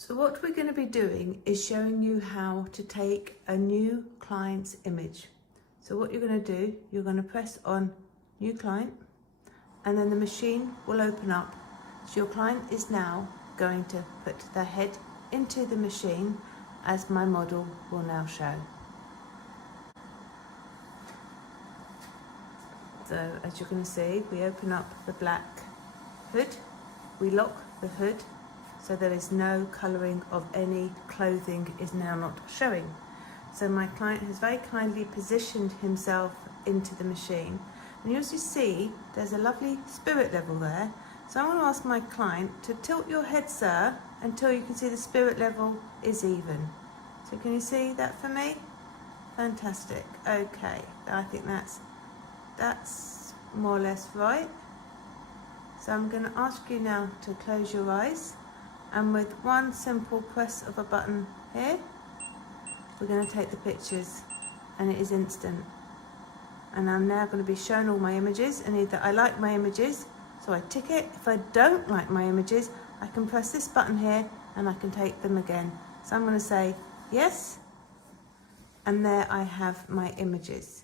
So what we're going to be doing is showing you how to take a new client's image. So what you're going to do, you're going to press on new client, and then the machine will open up. So your client is now going to put their head into the machine, as my model will now show. So as you're going to see, we open up the black hood, we lock the hood, so there is no colouring of any clothing is now not showing. So my client has very kindly positioned himself into the machine. And you also see there's a lovely spirit level there. So I want to ask my client to tilt your head, sir, until you can see the spirit level is even. So can you see that for me? Fantastic. Okay, I think that's more or less right. So I'm going to ask you now to close your eyes, and with one simple press of a button here, we're going to take the pictures, and it is instant. And I'm now going to be shown all my images, and either I like my images, so I tick it. If I don't like my images, I can press this button here and I can take them again. So I'm going to say yes, and there I have my images.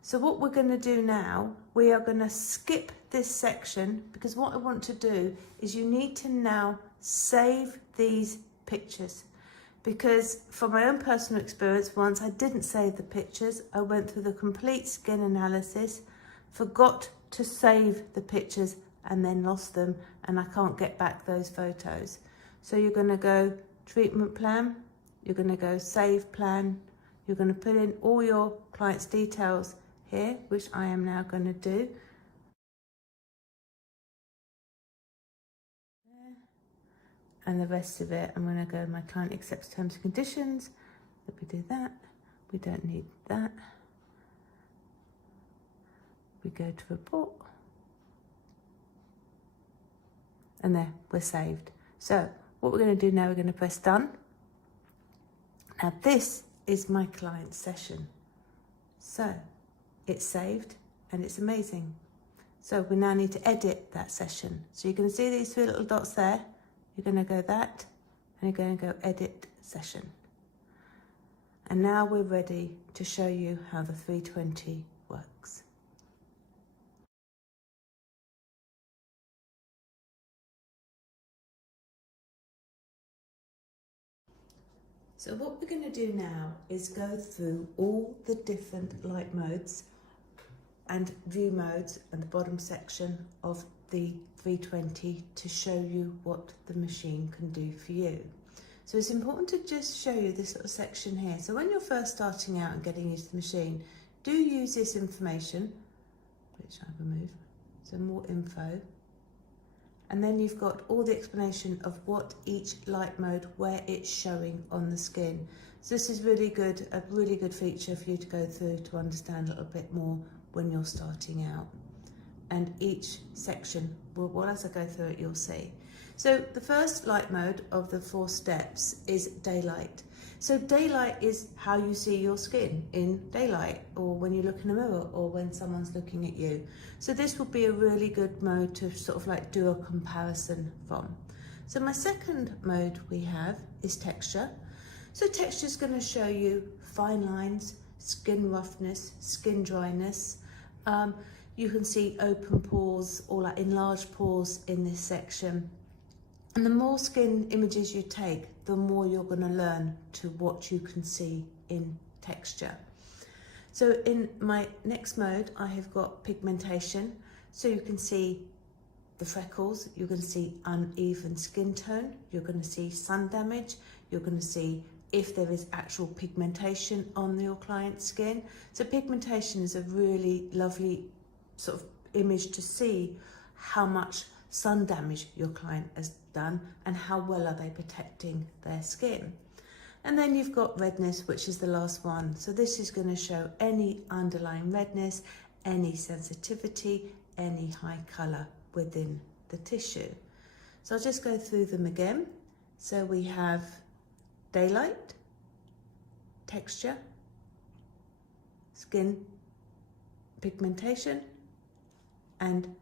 So what we're going to do now, we are going to skip this section, because what I want to do is you need to now save these pictures. Because from my own personal experience, once I didn't save the pictures, I went through the complete skin analysis, forgot to save the pictures, and then lost them, and I can't get back those photos. So you're going to go treatment plan, you're going to go save plan, you're going to put in all your client's details here, which I am now going to do. And the rest of it, I'm going to go, my client accepts terms and conditions. Let me do that. We don't need that. We go to report. And there, we're saved. So what we're going to do now, we're going to press done. Now this is my client session. So it's saved and it's amazing. So we now need to edit that session. So you're going to see these three little dots there. You're going to go that, and you're going to go edit session. And now we're ready to show you how the 320 works. So what we're going to do now is go through all the different light modes and view modes and the bottom section of the 320 to show you what the machine can do for you. So it's important to just show you this little section here. So when you're first starting out and getting used to the machine, do use this information, which I remove, so more info. And then you've got all the explanation of what each light mode, where it's showing on the skin. So this is really good, a really good feature for you to go through to understand a little bit more when you're starting out. And each section, well, as I go through it, you'll see. So the first light mode of the 4 steps is daylight. So daylight is how you see your skin in daylight, or when you look in a mirror, or when someone's looking at you. So this would be a really good mode to sort of like do a comparison from. So my second mode we have is texture. So texture is going to show you fine lines, skin roughness, skin dryness. You can see open pores or like enlarged pores in this section. And the more skin images you take, the more you're going to learn to what you can see in texture. So in my next mode, I have got pigmentation. So you can see the freckles, you're going to see uneven skin tone, you're going to see sun damage, you're going to see if there is actual pigmentation on your client's skin. So pigmentation is a really lovely sort of image to see how much sun damage your client has done and how well are they protecting their skin. And then you've got redness, which is the last one. So this is going to show any underlying redness, any sensitivity, any high colour within the tissue. So I'll just go through them again. So we have daylight, texture, skin pigmentation, and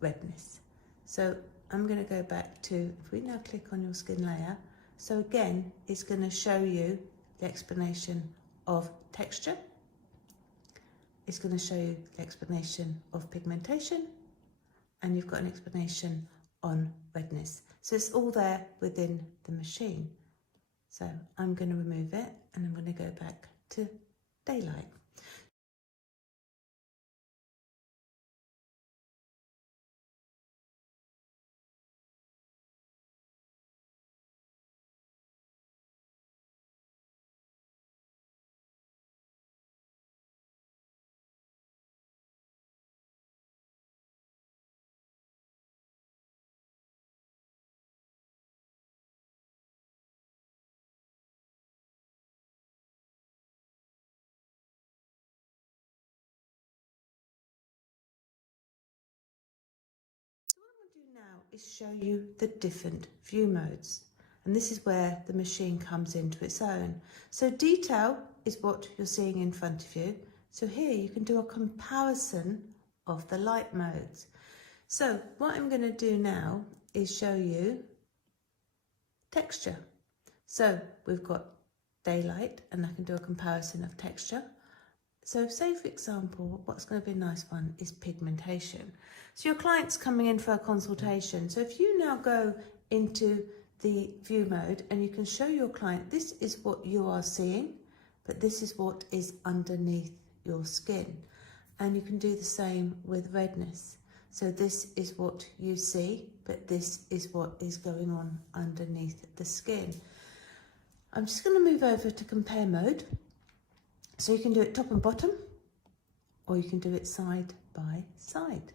redness. So I'm going to go back to, if we now click on your skin layer, So again, it's going to show you the explanation of texture. It's going to show you the explanation of pigmentation, and you've got an explanation on redness. So it's all there within the machine. So I'm going to remove it and I'm going to go back to daylight. Now is show you the different view modes, and this is where the machine comes into its own. So detail is what you're seeing in front of you. So here you can do a comparison of the light modes. So what I'm going to do now is show you texture. So we've got daylight and I can do a comparison of texture. So say for example, what's going to be a nice one is pigmentation. So your client's coming in for a consultation. So if you now go into the view mode and you can show your client, this is what you are seeing, but this is what is underneath your skin. And you can do the same with redness. So this is what you see, but this is what is going on underneath the skin. I'm just going to move over to compare mode. So you can do it top and bottom, or you can do it side by side.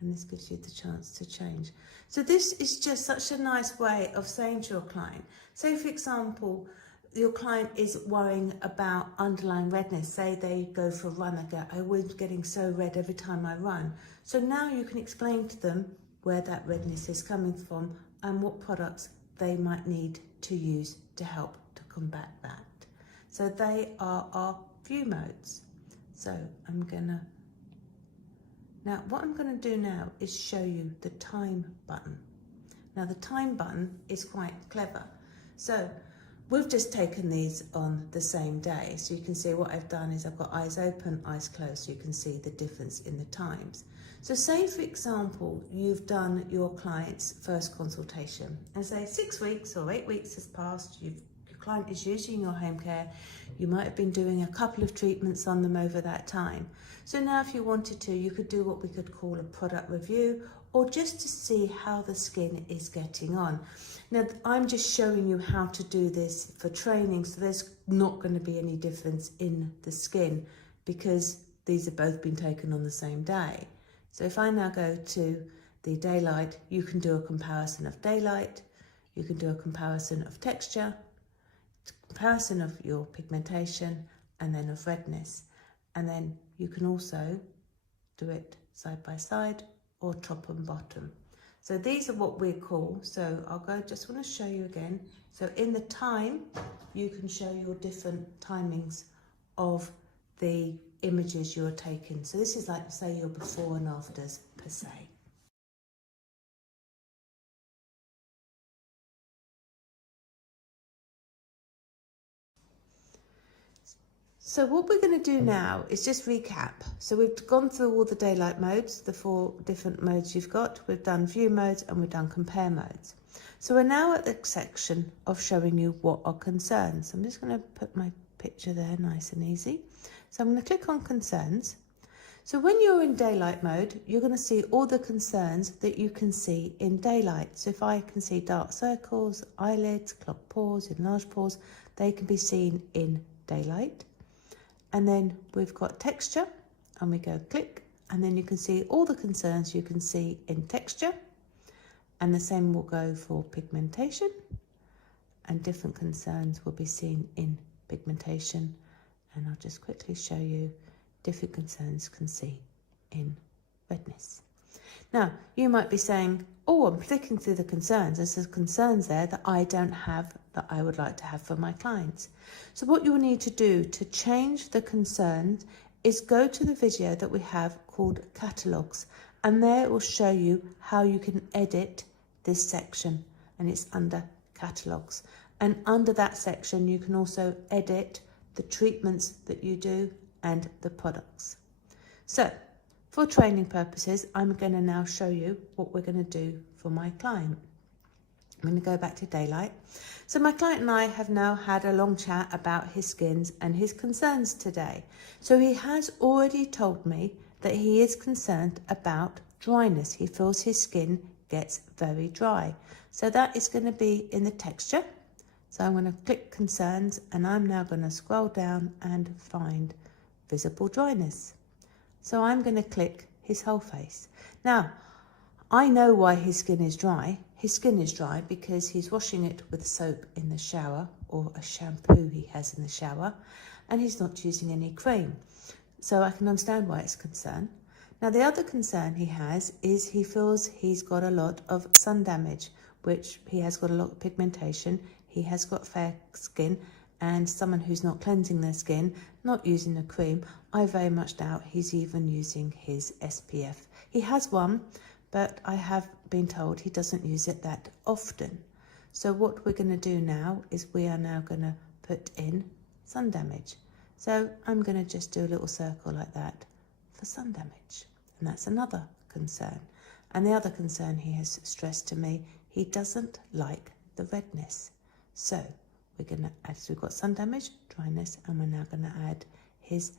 And this gives you the chance to change. So this is just such a nice way of saying to your client, say for example, your client is worrying about underlying redness. Say they go for a run and go, oh, we're getting so red every time I run. So now you can explain to them where that redness is coming from and what products they might need to use to help to combat that. So they are our view modes. So now what I'm going to do now is show you the time button. Now the time button is quite clever. So we've just taken these on the same day. So you can see what I've done is I've got eyes open, eyes closed, so you can see the difference in the times. So say for example, you've done your client's first consultation and say 6 weeks or 8 weeks has passed, your client is using your home care, you might have been doing a couple of treatments on them over that time. So now if you wanted to, you could do what we could call a product review, or just to see how the skin is getting on. Now I'm just showing you how to do this for training, so there's not going to be any difference in the skin because these have both been taken on the same day. So if I now go to the daylight, you can do a comparison of daylight, you can do a comparison of texture, comparison of your pigmentation, and then of redness. And then you can also do it side by side or top and bottom. So these are what we call, so I'll go, just want to show you again. So in the time, you can show your different timings of the images you're taking. So this is like, say, your before and afters per se. So what we're going to do now is just recap. So we've gone through all the daylight modes, the 4 different modes you've got. We've done view modes and we've done compare modes. So we're now at the section of showing you what are concerns. I'm just going to put my picture there nice and easy. So I'm going to click on concerns. So when you're in daylight mode, you're going to see all the concerns that you can see in daylight. So if I can see dark circles, eyelids, clogged pores, enlarged pores, they can be seen in daylight. And then we've got texture, and we go click, and then you can see all the concerns you can see in texture. And the same will go for pigmentation, and different concerns will be seen in pigmentation. And I'll just quickly show you different concerns can see in redness. Now, you might be saying, oh, I'm flicking through the concerns. There's some concerns there that I don't have that I would like to have for my clients. So what you'll need to do to change the concerns is go to the video that we have called catalogues, and there it will show you how you can edit this section, and it's under catalogues. And under that section, you can also edit the treatments that you do and the products. So for training purposes, I'm going to now show you what we're going to do for my client. I'm going to go back to daylight. So my client and I have now had a long chat about his skins and his concerns today. So he has already told me that he is concerned about dryness. He feels his skin gets very dry. So that is going to be in the texture. So I'm going to click concerns, and I'm now going to scroll down and find visible dryness. So I'm going to click his whole face. Now, I know why his skin is dry. His skin is dry because he's washing it with soap in the shower, or a shampoo he has in the shower, and he's not using any cream. So I can understand why it's a concern. Now, the other concern he has is he feels he's got a lot of sun damage, which he has got a lot of pigmentation. He has got fair skin, and someone who's not cleansing their skin, not using a cream, I very much doubt he's even using his SPF. He has one, but I have been told he doesn't use it that often. So what we're going to do now is we are now going to put in sun damage. So I'm going to just do a little circle like that for sun damage. And that's another concern. And the other concern he has stressed to me, he doesn't like the redness. So we're going to add, so we've got sun damage, dryness, and we're now going to add his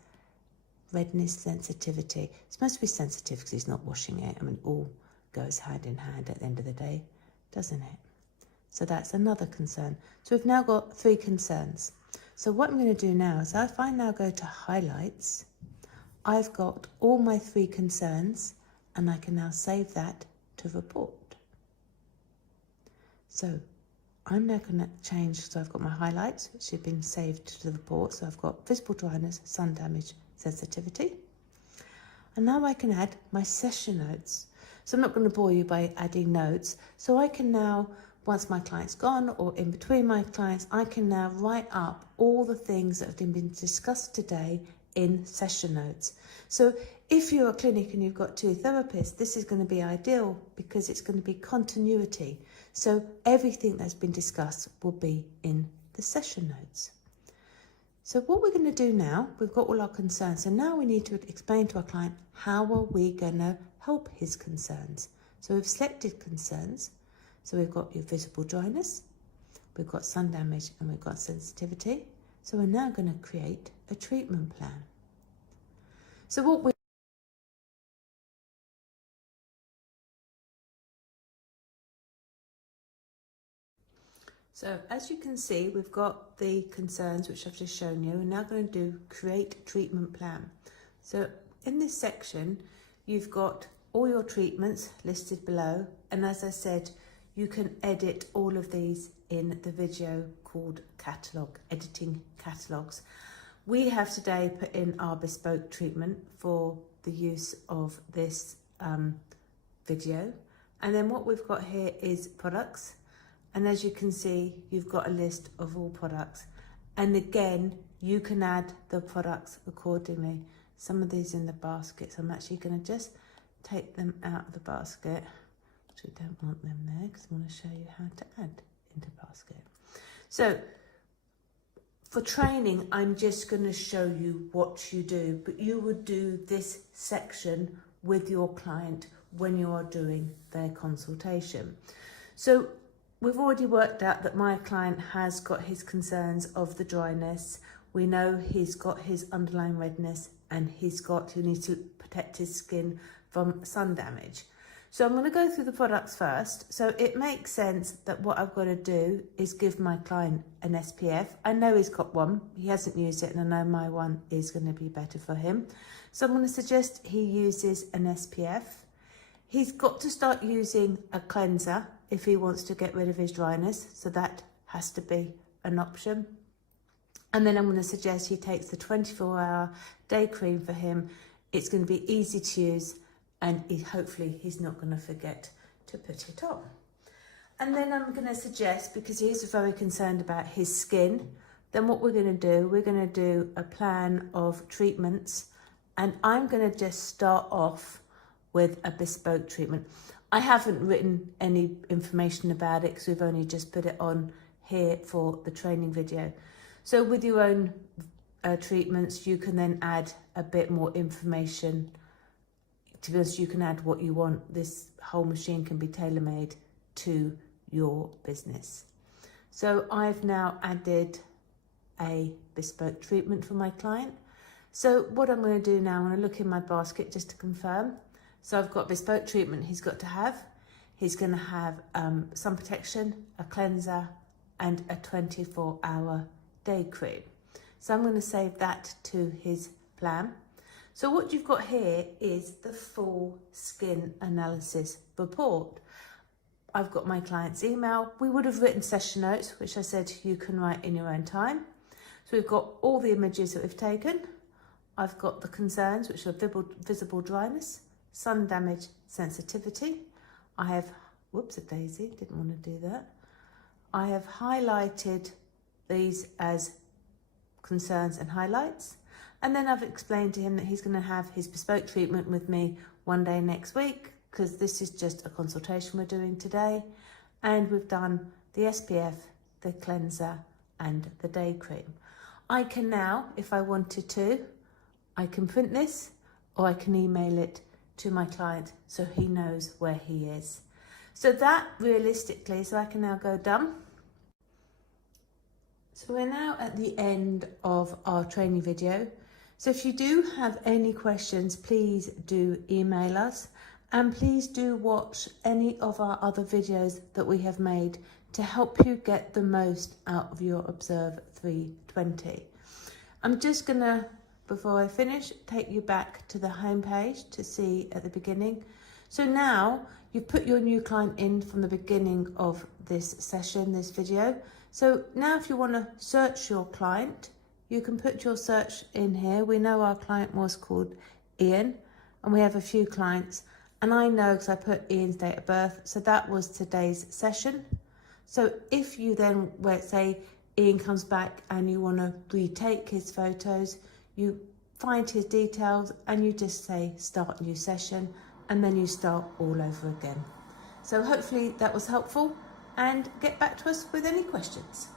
redness sensitivity. It's supposed to be sensitive because he's not washing it. I mean, all goes hand in hand at the end of the day, doesn't it? So that's another concern. So we've now got 3 concerns. So what I'm going to do now is if I now go to highlights, I've got all my 3 concerns, and I can now save that to report. So I'm now going to change, so I've got my highlights, which have been saved to the report. So I've got visible dryness, sun damage, sensitivity. And now I can add my session notes. So I'm not going to bore you by adding notes. So I can now, once my client's gone or in between my clients, I can now write up all the things that have been discussed today in session notes. So if you're a clinic and you've got 2 therapists, this is going to be ideal because it's going to be continuity. So everything that's been discussed will be in the session notes. So what we're going to do now, we've got all our concerns. So now we need to explain to our client, how are we going to help his concerns? So we've selected concerns. So we've got your visible dryness, we've got sun damage, and we've got sensitivity. So we're now going to create a treatment plan. So what we So as you can see, we've got the concerns which I've just shown you. We're now going to do create treatment plan. So in this section, you've got all your treatments listed below. And as I said, you can edit all of these in the video called catalogue, editing catalogues. We have today put in our bespoke treatment for the use of this video. And then what we've got here is products. And as you can see, you've got a list of all products. And again, you can add the products accordingly. Some of these in the basket, so I'm actually going to just take them out of the basket. We don't want them there because I want to show you how to add into basket. So for training, I'm just going to show you what you do, but you would do this section with your client when you are doing their consultation. So we've already worked out that my client has got his concerns of the dryness. We know he's got his underlying redness, and he needs to protect his skin from sun damage. So I'm going to go through the products first. So it makes sense that what I've got to do is give my client an SPF. I know he's got one. He hasn't used it, and I know my one is going to be better for him. So I'm going to suggest he uses an SPF. He's got to start using a cleanser if he wants to get rid of his dryness. So that has to be an option. And then I'm going to suggest he takes the 24-hour day cream for him. It's going to be easy to use, and hopefully he's not going to forget to put it on. And then I'm going to suggest, because he's very concerned about his skin, then what we're going to do, we're going to do a plan of treatments. And I'm going to just start off with a bespoke treatment. I haven't written any information about it because we've only just put it on here for the training video. So with your own treatments, you can then add a bit more information. To be honest, you can add what you want. This whole machine can be tailor-made to your business. So I've now added a bespoke treatment for my client. So what I'm going to do now, I'm going to look in my basket just to confirm. So I've got bespoke treatment he's got to have. He's going to have sun protection, a cleanser, and a 24-hour day cream. So I'm going to save that to his plan. So what you've got here is the full skin analysis report. I've got my client's email. We would have written session notes, which I said you can write in your own time. So we've got all the images that we've taken. I've got the concerns, which are visible dryness, sun damage, sensitivity. I have, whoops, a daisy, didn't want to do that. I have highlighted these as concerns and highlights. And then I've explained to him that he's going to have his bespoke treatment with me one day next week, because this is just a consultation we're doing today. And we've done the SPF, the cleanser, and the day cream. I can now, if I wanted to, I can print this or I can email it to my client so he knows where he is. So that realistically, so I can now go done. So we're now at the end of our training video. So if you do have any questions, please do email us, and please do watch any of our other videos that we have made to help you get the most out of your Observ 320. I'm just gonna, before I finish, take you back to the home page to see at the beginning. So now you've put your new client in from the beginning of this session, this video. So now if you want to search your client, you can put your search in here. We know our client was called Ian, and we have a few clients. And I know because I put Ian's date of birth, so that was today's session. So if you then, where say Ian comes back and you want to retake his photos, you find his details and you just say start new session, and then you start all over again. So hopefully that was helpful, and get back to us with any questions.